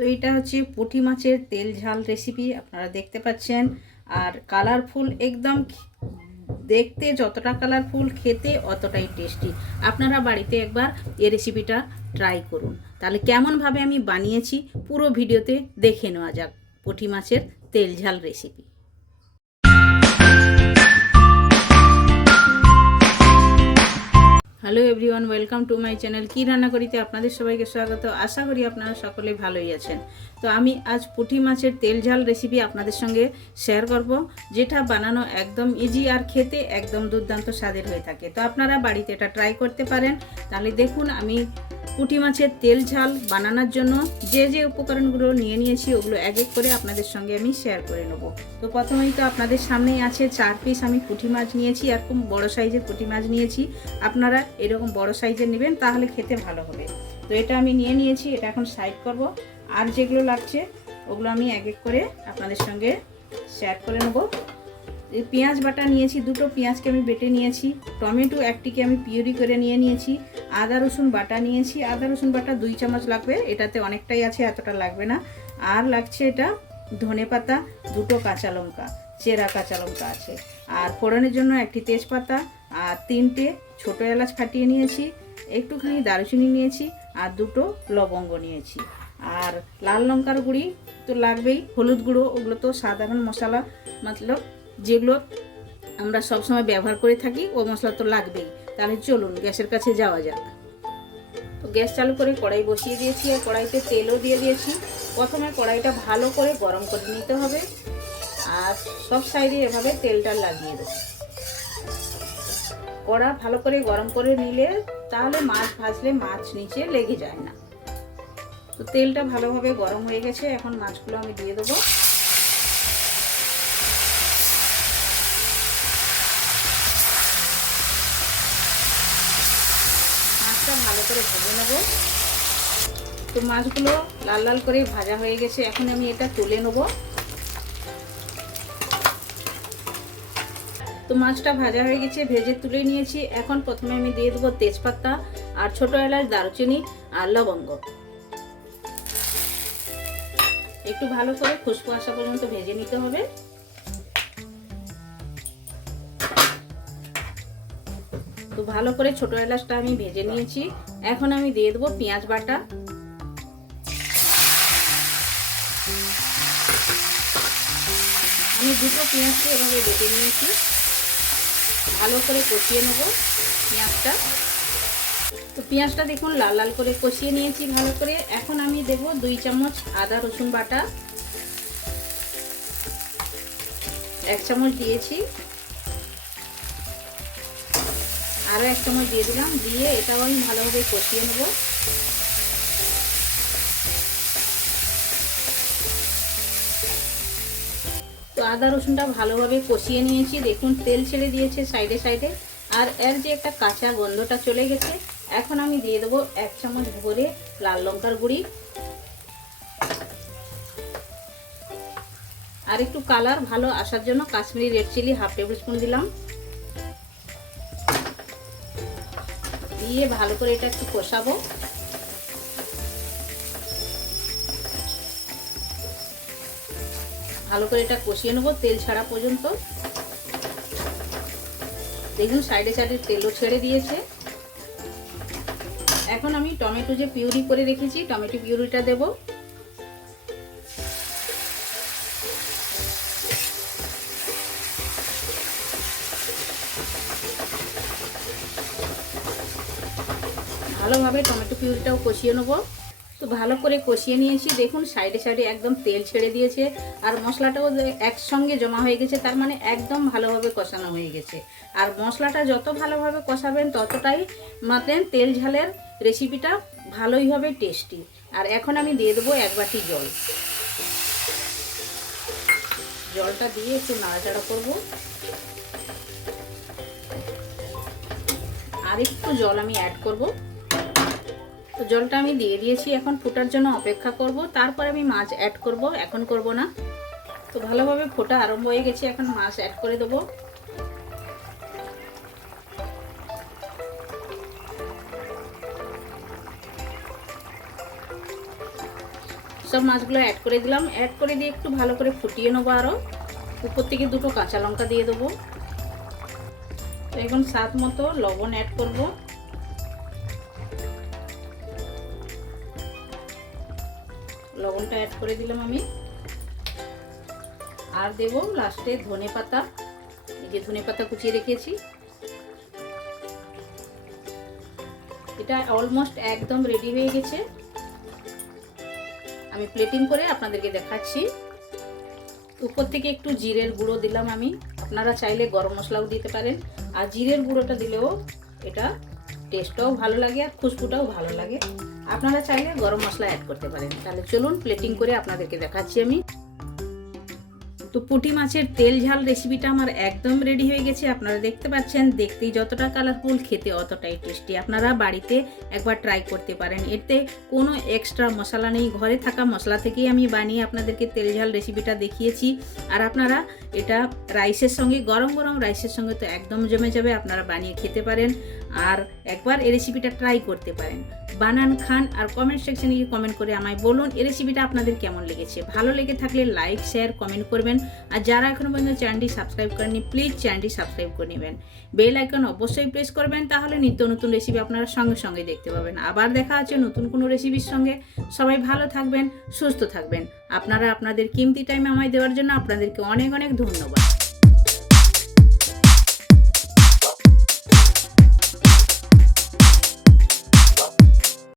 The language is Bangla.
তো এটা হচ্ছে পুঁটি মাছের তেল ঝাল রেসিপি, আপনারা দেখতে পাচ্ছেন। আর কালারফুল একদম, দেখতে যতটা কালারফুল খেতে অতটাই টেস্টি। আপনারা বাড়িতে একবার এই রেসিপিটা ট্রাই করুন। তাহলে কেমনভাবে আমি বানিয়েছি পুরো ভিডিওতে দেখে নেওয়া যাক পুঁটি মাছের তেল ঝাল recipe. Hello everyone, welcome to my channel. কি রান্না করিতে আপনাদের সবাইকে স্বাগত। আশা করি আপনারা সকলে ভালোই আছেন। তো আমি আজ পুঁটি মাছের তেল ঝাল রেসিপি আপনাদের সঙ্গে শেয়ার করব, যেটা বানানো একদম ইজি আর খেতে একদম দুর্দান্ত স্বাদের হয়ে থাকে। তো আপনারা বাড়িতে এটা ট্রাই করতে পারেন। তাহলে দেখুন, আমি পুঁটি মাছের তেল ঝাল বানানোর জন্য যে যে উপকরণগুলো নিয়ে নিয়েছি ওগুলো এক এক করে আপনাদের সঙ্গে আমি শেয়ার করে নেব। তো প্রথমেই তো আপনাদের সামনেই আছে 4 পিস আমি পুঁটি মাছ নিয়েছি। এরকম বড় সাইজের পুঁটি মাছ নিয়েছি, আপনারা এরকম বড় সাইজের নেবেন, তাহলে খেতে ভালো হবে। তো এটা আমি নিয়ে নিয়েছি, এটা এখন সাইড করব। আর যেগুলো লাগছে ওগুলো আমি এক এক করে আপনাদের সঙ্গে শেয়ার করে নেব। পেঁয়াজ বাটা নিয়েছি, দুটো পেঁয়াজকে আমি বেটে নিয়েছি। টমেটো একটিকে আমি পিউরি করে নিয়েছি। আদা রসুন বাটা নিয়েছি, আদা রসুন বাটা 2 চামচ লাগবে, এটাতে অনেকটাই আছে, এতটা লাগবে না। আর লাগছে এটা ধনেপাতা, দুটো কাঁচা লঙ্কা, চেরা কাঁচা লঙ্কা আছে। আর ফোড়নের জন্য একটি তেজপাতা আর 3টে ছোটো এলাচ ফাটিয়ে নিয়েছি, একটুখানি দারুচিনি নিয়েছি আর দুটো লবঙ্গ নিয়েছি। আর লাল লঙ্কার গুঁড়ি তো লাগবেই, হলুদ গুঁড়ো, ওগুলো তো সাধারণ মশলা, মতলব যেগুলো আমরা সবসময় ব্যবহার করে থাকি, ও মশলা তো লাগবেই। তাহলে চলুন গ্যাসের কাছে যাওয়া যাক। তো গ্যাস চালু করে কড়াই বসিয়ে দিয়েছি আর কড়াইতে তেলও দিয়ে দিয়েছি। প্রথমে কড়াইটা ভালো করে গরম করে নিতে হবে আর সব সাইডে এভাবে তেলটা লাগিয়ে দেবো। কড়া ভালো করে গরম করে নিলে তাহলে মাছ ভাজলে মাছ নিচে লেগে যায় না। তো তেলটা ভালোভাবে গরম হয়ে গেছে, এখন মাছগুলো আমি দিয়ে দেবো। মাছটা ভালো করে ভেজে নেব। তো মাছগুলো লাল লাল করে ভাজা হয়ে গেছে, এখন আমি এটা তুলে নেব। তো মাছটা ভাজা হয়ে গেছে, ভেজে তুলে নিয়েছি। এখন প্রথমে আমি দিয়ে দেবো তেজপাতা আর ছোটো এলাচ, দারুচিনি আর লবঙ্গ। একটু ভালো করে খুশবু আসা পর্যন্ত ভেজে নিতে হবে। তো ভালো করে ছোটো এলাচটা আমি ভেজে নিয়েছি। এখন আমি দিয়ে দেবো পেঁয়াজ বাটা। আমি দুটো পেঁয়াজকে এভাবে বেটে নিয়েছি, ভালো করে কষিয়ে নেব পেঁয়াজটা। তো পেঁয়াজটা দেখুন লাল লাল করে কষিয়ে নিয়েছি ভালো করে। এখন আমি দেব 2 চামচ আদা রসুন বাটা, 1 চামচ দিয়েছি, আরও 1 চামচ দিয়ে দিলাম। দিয়ে এটাও আমি ভালোভাবে কষিয়ে নেব। তো আদা রসুনটা ভালোভাবে কষিয়ে নিয়েছি, দেখুন তেল ছেড়ে দিয়েছে সাইডে সাইডে, আর এর যে একটা কাঁচা গন্ধটা চলে গেছে। এখন আমি দিয়ে দেবো 1 চামচ ভরে লাল লঙ্কার গুঁড়ি, আর একটু কালার ভালো আসার জন্য Kashmiri red chilli 1/2 tablespoon দিলাম। দিয়ে ভালো করে এটা একটু কষাবো। ভালো করে এটা কষিয়ে নেবো তেল ছাড়া পর্যন্ত। দেখুন সাইডে সাইডে তেলও ছেড়ে দিয়েছে। এখন আমি টমেটো যে পিউরি করে রেখেছি, টমেটো পিউরিটা দেব। ভালোভাবে টমেটো পিউরিটাও কষিয়ে নেবো। তো ভালো করে কষিয়ে নিয়েছি, দেখুন সাইডে সাইডে একদম তেল ছেড়ে দিয়েছে আর মশলাটাও একসঙ্গে জমা হয়ে গেছে, তার মানে একদম ভালোভাবে কষানো হয়ে গেছে। আর মশলাটা যত ভালোভাবে কষাবেন ততটাই মাতেন তেল ঝালের রেসিপিটা ভালোই হবে, টেস্টি। আর এখন আমি দিয়ে দেবো 1 বাটি জল। জলটা দিয়ে একটু নাড়াচাড়া করব। আর একটু জল আমি অ্যাড করব। তো জলটা আমি দিয়ে দিয়েছি, এখন ফোটার জন্য অপেক্ষা করব, তারপর আমি মাছ অ্যাড করব, এখন করব না। তো ভালোভাবে ফোটা আরম্ভ হয়ে গেছে, এখন মাছ অ্যাড করে দেবো। সব মাছগুলো অ্যাড করে দিলাম। অ্যাড করে দিয়ে একটু ভালো করে ফুটিয়ে নেবো। আরও উপর থেকে 2টো কাঁচা লঙ্কা দিয়ে দেবো। তো এখন স্বাদ মতো লবণ অ্যাড করব। লবণটা অ্যাড করে দিলাম আমি। আর দেব লাস্টে ধনেপাতা। এই যে ধনেপাতা কুচিয়ে রেখেছি। এটা অলমোস্ট একদম রেডি হয়ে গেছে। আমি প্লেটিং করে আপনাদেরকে দেখাচ্ছি। উপর থেকে একটু জিরের গুঁড়ো দিলাম আমি। আপনারা চাইলে গরম মশলাও দিতে পারেন, আর জিরের গুঁড়োটা দিলেও এটা টেস্টটাও ভালো লাগে আর খুশবুটাও ভালো লাগে। আপনারা চাইলে গরম মশলা অ্যাড করতে পারেন। তাহলে চলুন প্লেটিং করে আপনাদেরকে দেখাচ্ছি আমি। তো পুঁটি মাছের তেল ঝাল রেসিপিটা আমার একদম রেডি হয়ে গেছে। আপনারা দেখতে পাচ্ছেন, দেখতেই যতটা কালারফুল, খেতে অতটাই টেস্টি। আপনারা বাড়িতে একবার ট্রাই করতে পারেন। এতে কোনো এক্সট্রা মশলা নেই, ঘরে থাকা মশলা থেকেই আমি বানিয়ে আপনাদেরকে তেল ঝাল রেসিপিটা দেখিয়েছি। আর আপনারা এটা রাইসের সঙ্গে, গরম গরম রাইসের সঙ্গে তো একদম জমে যাবে। আপনারা বানিয়ে খেতে পারেন আর একবার এই রেসিপিটা ট্রাই করতে পারেন। বানান, খান আর কমেন্ট সেকশনে গিয়ে কমেন্ট করে আমায় বলুন এই রেসিপিটা আপনাদের কেমন লেগেছে। ভালো লেগে থাকলে লাইক, শেয়ার, কমেন্ট করবেন। আর যারা এখনো পর্যন্ত চ্যানেলটি সাবস্ক্রাইব করেননি, প্লিজ চ্যানেলটি সাবস্ক্রাইব করে নেবেন। বেল আইকন অবশ্যই প্রেস করবেন, তাহলে নিত্য নতুন রেসিপি আপনারা সঙ্গে সঙ্গে দেখতে পাবেন। আবার দেখা আছে নতুন কোনো রেসিপির সঙ্গে। সবাই ভালো থাকবেন, সুস্থ থাকবেন। আপনারা আপনাদের কিমতি টাইম আমায় দেওয়ার জন্য আপনাদেরকে অনেক অনেক ধন্যবাদ।